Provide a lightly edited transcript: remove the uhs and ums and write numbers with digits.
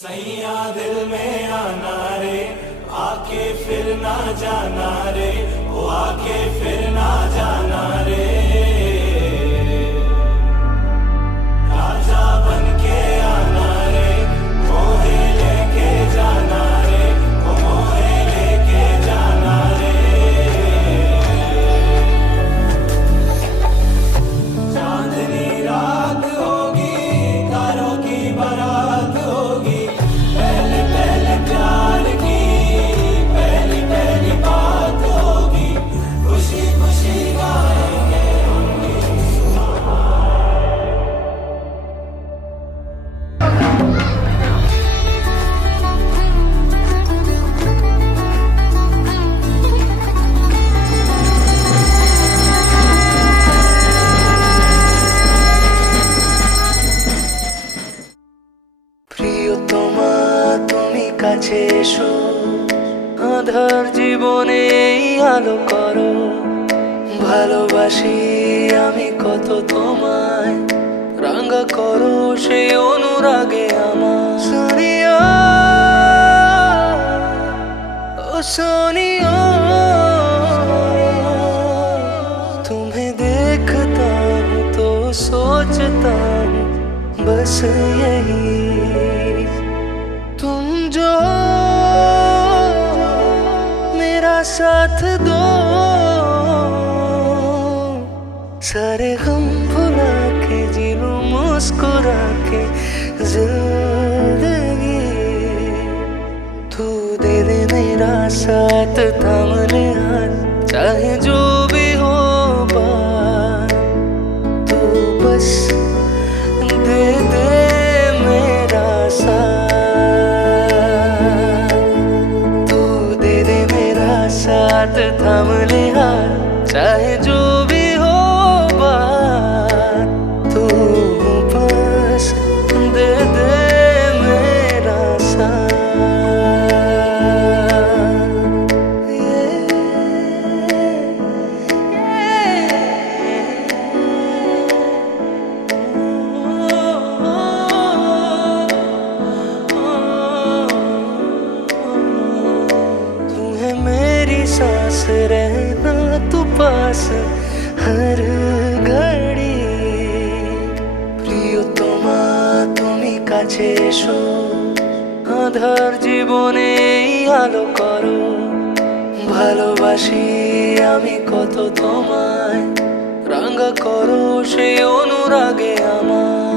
सैया दिल में आना रे, आके फिर ना जाना रे, वो आके फिर ना जाना रे। राजा बन के आना रे, मोहे लेके जाना रे, वो मोहे लेके जाना रे। चांदनी रात होगी, तारों की बारात होगी, पहले पहले प्यार की पहली पहली बात होगी, खुशी खुशी गाएंगे हम गीत। প্রিয়তমা তুমি কাছে এসো, আঁধার জীবনে এই আলো করো। ভালোবাসি আমি কত তোমায়, রাঙা করো সেই অনুরাগে আমার। সোনিয়া ও সোনিয়া, तुम्हें देखता हूँ तो सोचता हूँ बस यही, तुम जो मेरा साथ दो, सारे गम भुला के जी लूं मुस्कुरा के जिंदगी। तू दे दे मेरा साथ, थाम ले हाथ, चाहे जो भी हो बात। तू बस दे दे मेरा साथ, तू दे दे मेरा साथ, थाम ले हाथ, चाहे जो भी हो बात। तू बस दे दे मेरा साथ। तू है मेरी सांस, रहना तू पास हर घड़ी। প্রিয়তমা তুমি কাছে এসো, আঁধার জীবনে এই আলো করো। ভালোবাসি আমি কত তোমায়, রাঙা করো সেই অনুরাগে আমার।